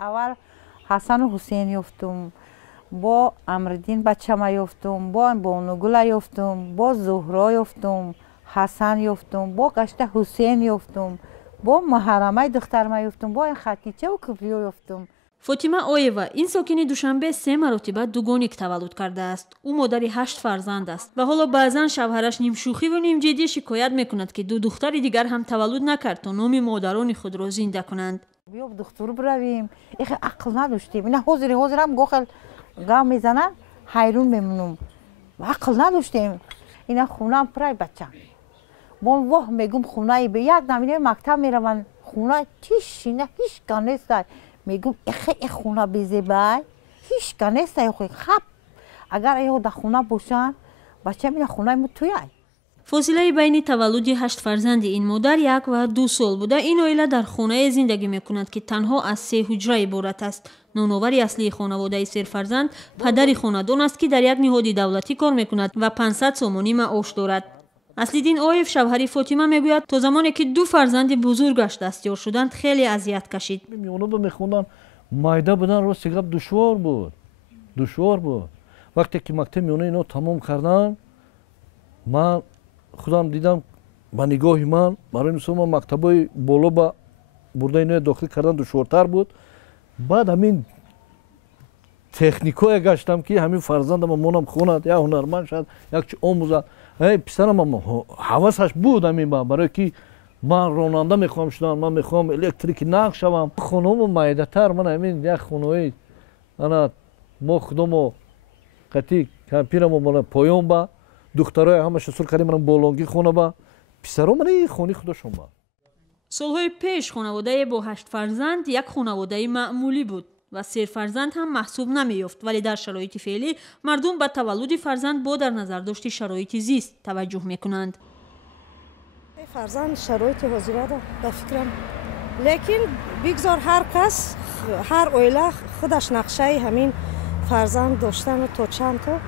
اول حسن و حسین یافتم، با امردین بچه‌م یافتم، با بانوگل یافتم، با زهرا یافتم، حسن یافتم، با گشته حسین یافتم، با محرمه دخترم یافتم، با خطیچه و کبریو یافتم. فاطیما اویева این ساکنی دوشنبه 3 مرتبه دوگانیک تولد کرده است. او مادری 8 فرزند است و حالا بعضا شوهرش نیم شوخی و نیم جدی شکایت میکند که دو دختر دیگر هم تولد نکرد تا نام مادران خود را زنده کنند. بیا دکتر برویم. ایخ عقل نداشتیم. اینا حاضرم گوخل گام میزنن حیرون میمونم. عقل نداشتیم. اینا خونه پرای بچه. من واه میگم خونه به یک نمیره مکتب میرون خونه تیش نه هیچ کنیست. میگم این خونه بزیبای هیچ کنیست خب اگر ایو در خونه باشن بچه میره خونه مو توی. فاصله بین تولد 8 فرزند این مادر 1 و 2 سال بوده. این عائله در خانه زندگی میکند که تنها از 3 حجره عبارت است. نونوری اصلی خانواده 3 فرزند پدر خاندان است که در یک نهاد دولتی کار میکند و 500 سومانی معاش دارد. اصلیدین اویف شوهری فاطیما میگوید تا زمانی که 2 فرزند بزرگش دستیار شدند خیلی اذیت کشید. میونه به میخوندن مایده بودن رو سیگاب دشوار بود. وقتی که مکتب میونه اینو تمام کردن من خودم دیدم با نگاه من برای نسوم مکتبای بالا با برده اینو داخل کردن دشوارتر بود. بعد همین تکنیکای گشتم که همین فرزندم مونم خوند یا هنرمند شد یک چی آموزد. پسرم حواسش بود همین برای که من راننده میخوام شدن، من میخوام الکتریکی نقش شوم. خانم مایده تر من همین یک خانوی انا ما خودمو قطعی کمپیرم من پایان با دخترای همه شسور کردیم من بالونگی خونه با پسرم من خونی خودشون با. سالهای پیش خانواده با 8 فرزند یک خانواده معمولی بود و 3 فرزند هم محسوب نمی‌یافت، ولی در شرایط فعلی مردم به تولد فرزند با در نظر داشت شرایط زیست توجه میکنند. فرزند شرایط حاضره ده به فکرم، لیکن بگذار هر کس هر عائله خودش نقشه همین فرزند داشتن تا چند تا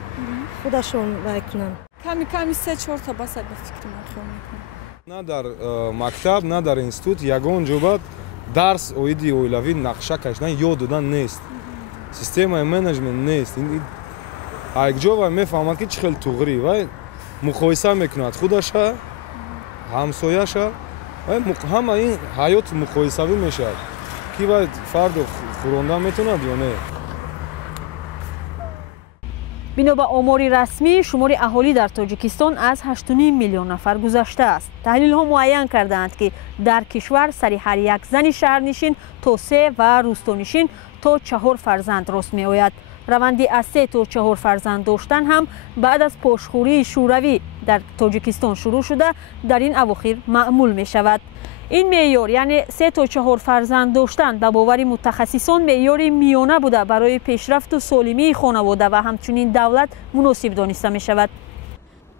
خودشون میکنن. کمی 3-4 تا بس به فکر من خیال میکنم. نه در مکتب نه در اینستیتوت یگان جوبت درس اویدی اویلوی نقشه کشیدن یاد دادن نیست. سیستم منیجمنت نیست. این یک جا و میفهمد که چه خیلی توغری و مقایسه میکند خودش همسایه‌ش و همه این حیات مقایسه‌ای میشه کی باید فرد خورنده میتونه یا نه. بنا به آمار رسمی شمار اهالی در تاجیکستان از 8.5 میلیون نفر گذشته است. تحلیل ها معین کردند که در کشور سر هر یک زن شهرنشین تا 3 و روستانشین تا 4 فرزند راست می آید. روندی از 3 تا 4 فرزند داشتن هم بعد از پاشخوری شوروی در تاجیکستان شروع شده در این اواخر معمول می شود. این معیار یعنی 3 تا 4 فرزند داشتن به باور متخصصان معیار میانه بوده برای پیشرفت و سالمی خانواده و همچنین دولت مناسب دانسته می شود.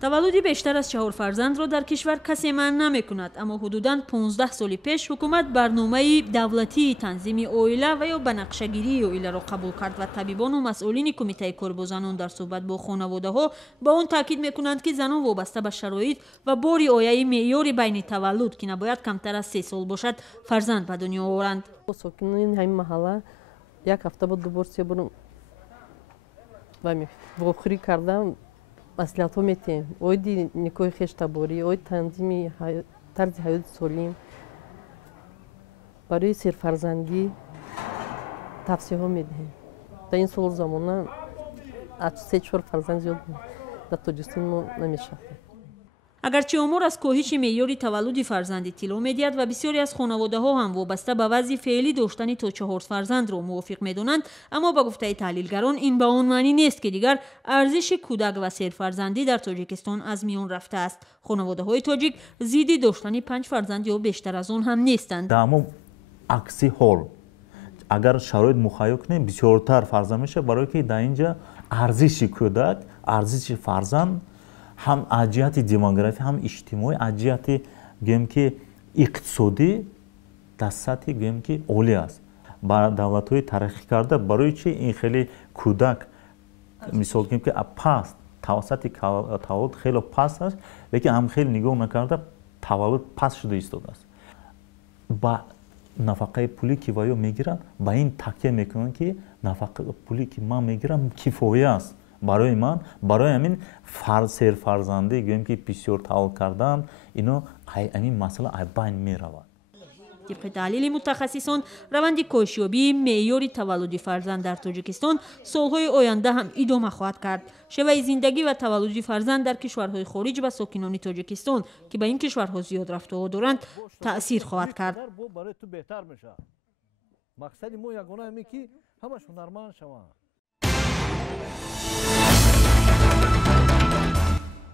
تولد بیشتر از 4 فرزند را در کشور کسی منع نمی کند، اما حدوداً 15 سال پیش حکومت برنامه دولتی تنظیم عائله و یا بنقشه‌گیری عائله را قبول کرد و طبیبان و مسئولین کمیته کار با زنان در صحبت با خانواده ها با آن تاکید می کنند که زنان وابسته به شرایط و بار آیه معیار بین تولد که نباید کمتر از 3 سال باشد فرزند به دنیا آورند. ساکنین همین محله یک هفته بود 2 بار 3 بار و واخری کردم مسئولیت ها میتیم. اویدی نکوی خیش تباری، اوید تنظیم طرز حیات سالم برای سرفرزندی توصیه ها میدهیم. در این سال زمانه از 3-4 فرزند زیاد در تاجیکستان ما نمیشه. اگرچه آمار از کاهش معیار تولد فرزند اطلاع می‌دهد و بسیاری از خانواده‌ها هم وابسته به وضع فعلی داشتن تا 4 فرزند را موافق می‌دانند، اما با گفته تحلیلگران این به آن معنی نیست که دیگر ارزش کودک و سرفرزندی در تاجیکستان از میان رفته است. خانواده‌های تاجیک زیدی داشتن 5 فرزند یا بیشتر از آن هم نیستند. اما عکسی حال اگر شرایط مخیل کنیم بسیارتر فرزند میشه، برای که در اینجا ارزش کودک، ارزش فرزند هم از جهت دموگرافی هم اجتماعی از جهت گویم که اقتصادی در سطح گویم که عالی است. با دولت‌های ترقی کرده برای چی این خیلی کودک مثال گویم که پست توسط تولد خیلی پست است، لیکن هم خیلی نگاه نکرده تولد پست شده ایستاده است. با нафақаи пулӣ ки ваё мегирад ба ин такя мекунанд ки нафақаи пулӣ ки ман мегирам кифоя аст барои ман, барои ҳамин серфарзандӣ гӯем ки бисёр таваллуд кардан ино ҳамин масъала аз байн меравад. طبق تحلیل متخصصان روند کاهشیابی معیار تولد فرزند در تاجیکستان سالهای آینده هم ادامه خواهد کرد. شیوه زندگی و تولد فرزند در کشورهای خارج و ساکنان تاجیکستان که به این کشورها زیاد رفت و دارند تأثیر خواهد کرد. مقصد ما یگانه همین که همش هنرمند شوند.